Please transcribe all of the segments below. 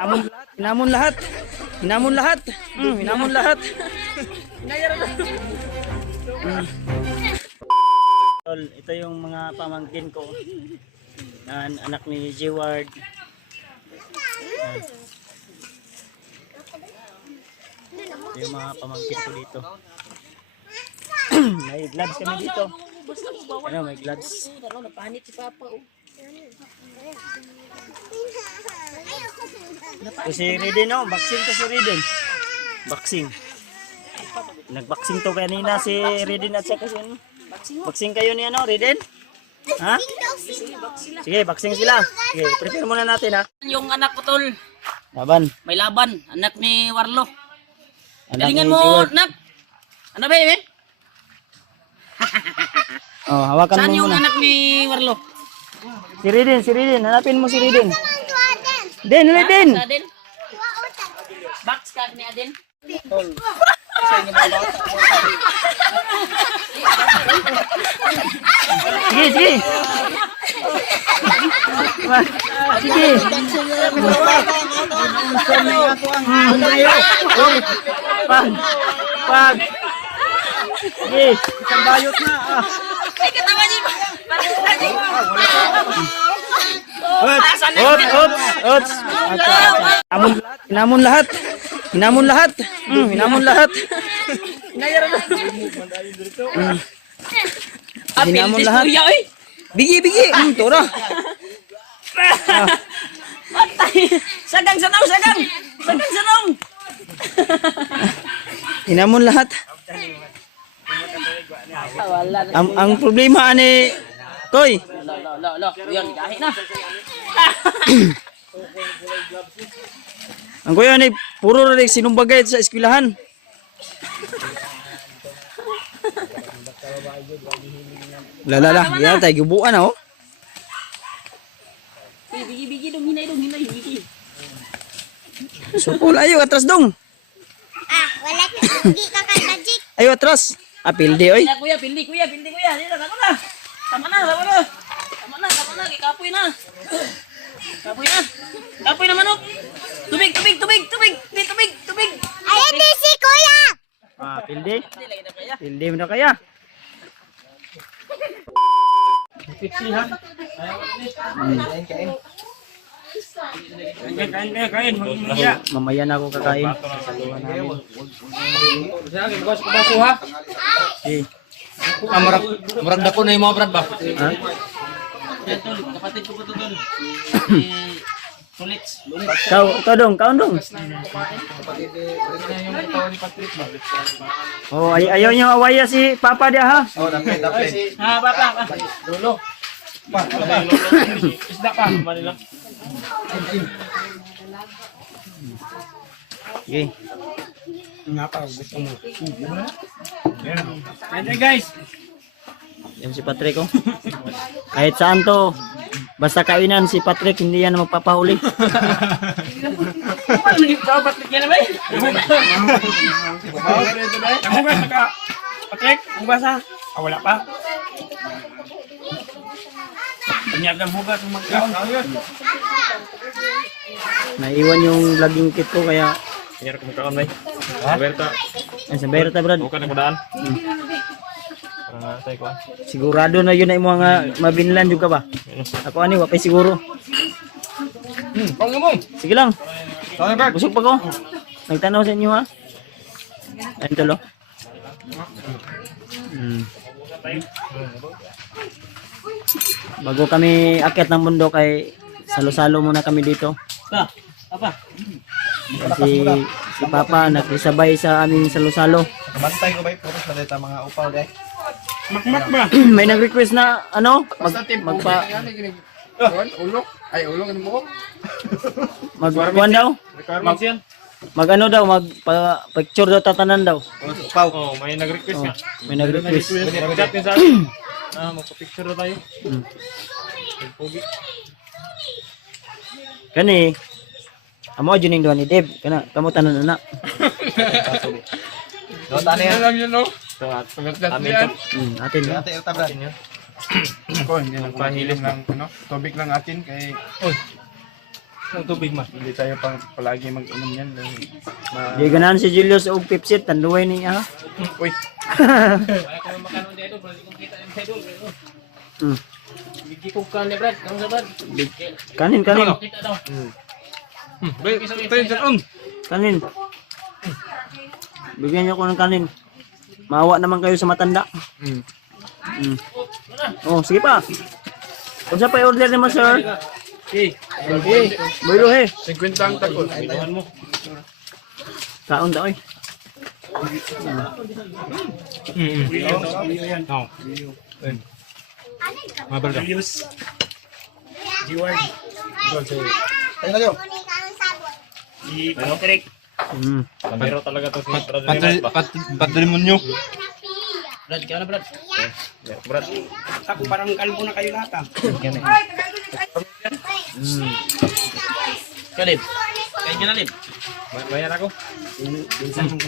Hinamon lahat. Hinamon lahat. Hinamon lahat. Ito yung mga pamangkin ko. Anak ni Jeward. Ito yung mga pamangkin ko dito. May gloves kami dito. Ano, may gloves. Napanit si Papa. Ito si Riden, no? Boxing to si Riden. Boxing. Nag-boxing to kanina si Riden at saka si boxing kayo ni ano, Riden? Ha? Sige, boxing sila. Sige, prepare muna natin ha. Yung anak ko tol, Laban. may laban. Anak ni Warlo. Anak Galingan ni mo, Jeward. nak. Ano ba yun? Oh, hawakan Saan mo yung muna. anak ni Warlo? Si Riden, si Riden. Hanapin mo si Riden. Den, Riden. Sa Aden? Box card ni Aden? Sige, sige. Sige. Pag. Sige. Isang bayot na. Ay, katawa niyo ba? Ots. Hinamon lahat. Hinamon lahat. Hinamon lahat. Hinamon lahat. Bigi. Tora. Matay! Sagang sanong! Hinamon lahat. Wala na. Ang problema ani Toy. Lo. Yun, kahit na. Ang kuya ni puro rin sinumbagay sa eskwelahan. Lala, yan tayo gibuan oh. Bigi, hinay, bigi. Supol ayo atras dong. Wala ka. Hindi ka kay magic. Ayo atras. Apilde oy. Kuya, pildi kuya. Dito, tama na. Tama na. Kapoy na. Kapoy na manok. Tubig. Pwede si kuya. Pilde. Hindi lagi na kaya. Pilde mo na kaya. Kain. Mamaya na ako kakain. Baso ha. Eh, Murag dako na yung mga brad ba? ha? Kapatid ko po to doon. Tulits. Kau dong. Oh, ayaw niyo awaya si Papa dia ha. Ha, Papa. Lolo. Pa, isda pa, Manila. Okay. Ayan guys. Yan si Patrick oh. Kahit saan to, basta kainan si Patrick, hindi yan magpapahuli. Ano naging Patrick yan ba? Ang hugas naka. Patrick, hugas ha. Wala pa. Panyag ng hugas ng magkaon. Naiwan yung laging kit ko kaya Panyag ng magkaon ba? Berta. ay sa Berta Brad. Bukan ang kudaan. Parang tayo ko. Sigurado na yun ay mga mabinlan juga ba? Ako ani wa pa siguro. Pang mo. Sige lang. Tawag ka. Busog pa ko. Nagtanaw sa inyo ha. Ayun tulo. Bago kami akyat ng mundo kay salo-salo muna kami dito. Papa. Si Papa nakisabay sa aming salo-salo. Bantay ko ba yung purus na dito mga upaw day? Makmak ba? May nag-request na ano, Ulok? Ay, ulok ano mo? magkuhan daw. Requirements yan. Mag-ano daw, picture daw tatanan daw. Upaw. Oh, may nag-request nga. May nag-request. Mag-chat din sa akin. Magpa-picture na tayo. Pogi. Kani, amo juning doan ni Deb. Kana kamo tanan na. Doon tani yan. Alam yun no? Amin to. Atin na. Ate, ito brad. Ako, hindi lang pahilis lang, ano, tubig lang atin kay Ang tubig ma. Hindi tayo pang palagi mag-inom yan. Dahil Di ganahan si Julius og Pepsi, tanduay niya ha. Uy, Kaya ko makano di idol, balik kong kita yung idol. Mm. Bigi ko ka ni Brad, kamu sa Brad. Kanin. Kita daw. Tayo dyan. Kanin. Bigyan niyo ko ng kanin. Maawa naman kayo sa matanda. Mm. Oh, sige pa. Kung sa pa order naman, sir. Okay. Boylo he. 50 ang takot. Binuhan mo. Kaon daw eh. Mabal ka. Tayo na yun. Mm. Pero talaga to si patrimonyo. Brad, kaya na Brad. Brad. Ako parang kalbo na kayo lahat. Kalib. Kaya niya na Lib. Bayan ako.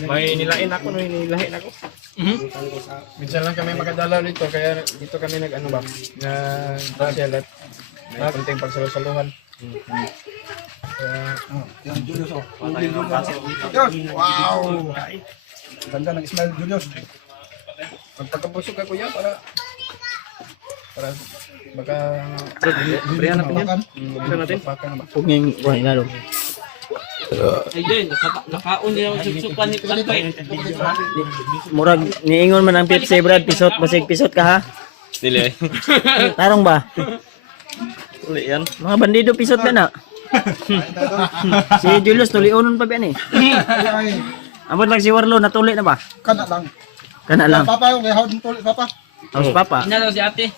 May nilain ako, may nilahin ako. Minsan lang kami makadalaw dito, kaya dito kami nag-ano ba? Nag-social at may konting pagsalusaluhan. Yan, Julius oh. Wow! Ganda ng smile, Julius. Magpagkabusog ako yan para baka Priyan natin yan. Buksan natin. Huwag niyong buhay lalo. Ay din, nakaon niya yung susupan ni Pantay. Murag, niingon man ang Pepsi, Brad. Pisot ka ha? Dili ay. Tarong ba? Uli yan. Mga bandido pisot ka na. Si Julius, tuliunon pa ba yan eh. Amot lang si Warlo, natuli na ba? Kana lang. Kana lang. Papa yung hawd ng tulit, Papa. House Papa. Ina daw si ate.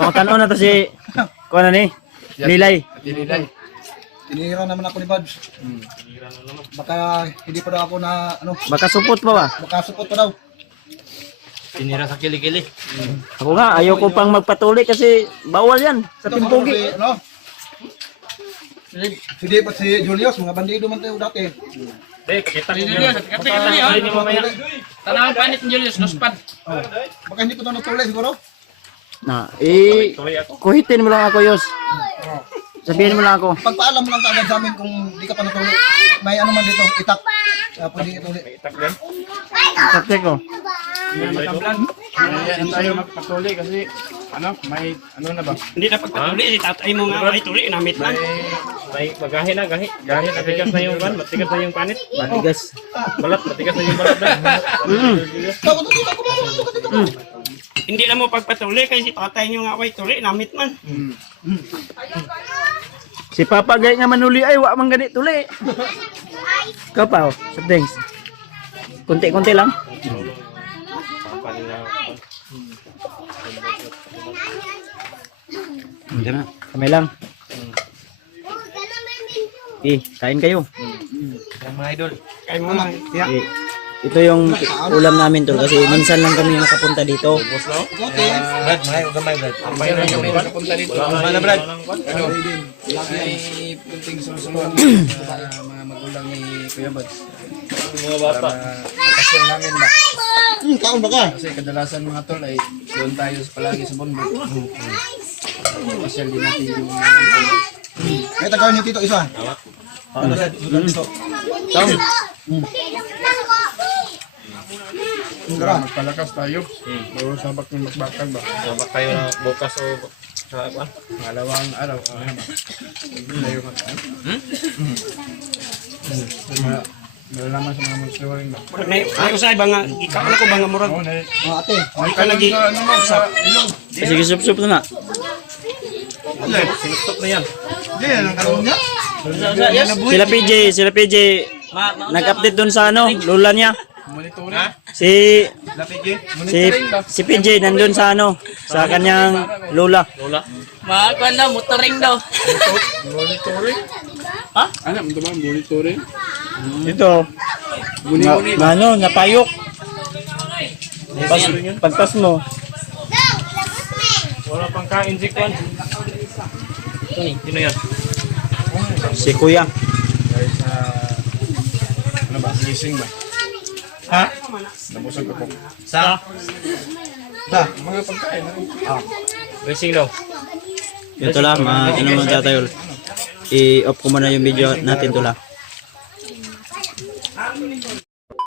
Pakatanon na to si... Kuha na ni? Lilay. Tinilay. Tinira naman ako ni Babs. Baka hindi pa daw ako na ano, Baka supot pa ba? baka support pa daw. Tinira sa kilikili. Ako nga, ayaw ko pang magpatuli kasi bawal yan sa timpugi. Si, ano? Si Dave at si Julius, mga bandido man tayo dati. Kita ko Julius, kati ka tali Ay, ni mamaya. Tanawang panit ni Julius, nospad. Baka hindi ko ito natuloy siguro. Na, Tuloy ako. kuhitin mo lang ako, Yos. Sabihin mo lang ako. Pagpaalam mo lang kaagad sa amin kung di ka pa natuloy. May ano man dito, itak. Pwede ituloy. Itak din. Check ko. Yan tayo magpatuloy kasi ano, may ano na ba? Hindi na pagpatuli, si tatay mo nga ay tuli, namit man. May magahe na, gahi. Gahi, matigas na yung ban, matigas na yung panit. Matigas. Balat, matigas na yung balat. Hindi na mo pagpatuli kasi si tatay nyo nga ay tuli, namit man. Si Papa gay nga manuli ay wa man gani tuli. Ikaw pa, sa drinks. Kunti-kunti lang. Hindi na. Kamay lang. Kain kayo. Mga idol. Kaya mo lang. Ito yung ulam namin to kasi minsan lang kami nakapunta dito. Brad, mga gamay, Brad. May na yung punta dito. Mana, Brad? Ano? May kunting sulusulan mga magulang ni Kuya Bads. Mga bata. Kasyon namin ba? Kaon ba ka? Kasi kadalasan mga tol ay doon tayo palagi sa bundok. Pasyal din natin yung may tagawin yung tito isa. Ano sa dito? Taon. Tara, magpalakas tayo. Bago sabak ng magbakag ba? Sabak tayo na bukas o sa kuan. Malawang araw. Ano ba? Tayo ka. Nalaman sa mga magsiwaring ba? Ako sa iba nga, ikaw na ko ba nga murag. Oo, ate. Ay ka lagi. Ano mo sa ilong? Sige, sup-sup na na. Sinuktok na yan. Hindi, ang karoon niya. Sila PJ, nag-update doon sa ano, lola niya. Monitoring. Si Lapigi. si PJ nandun sa ano, sa kanyang lola. Lola. Makakuan daw, motoring daw. Monitoring. Ha? Ano, mo ba monitoring? Ito. Na ano, napayok. Pagtas mo. Wala pang kain si kuan. Sino yan? Si Kuya. Guys, ano ba? Gising ba? Ha? Nabusog ako. Sa? Mga pagkain. Racing daw. Ito lang, ano mo tatayol. i-off ko muna yung video natin tol ha.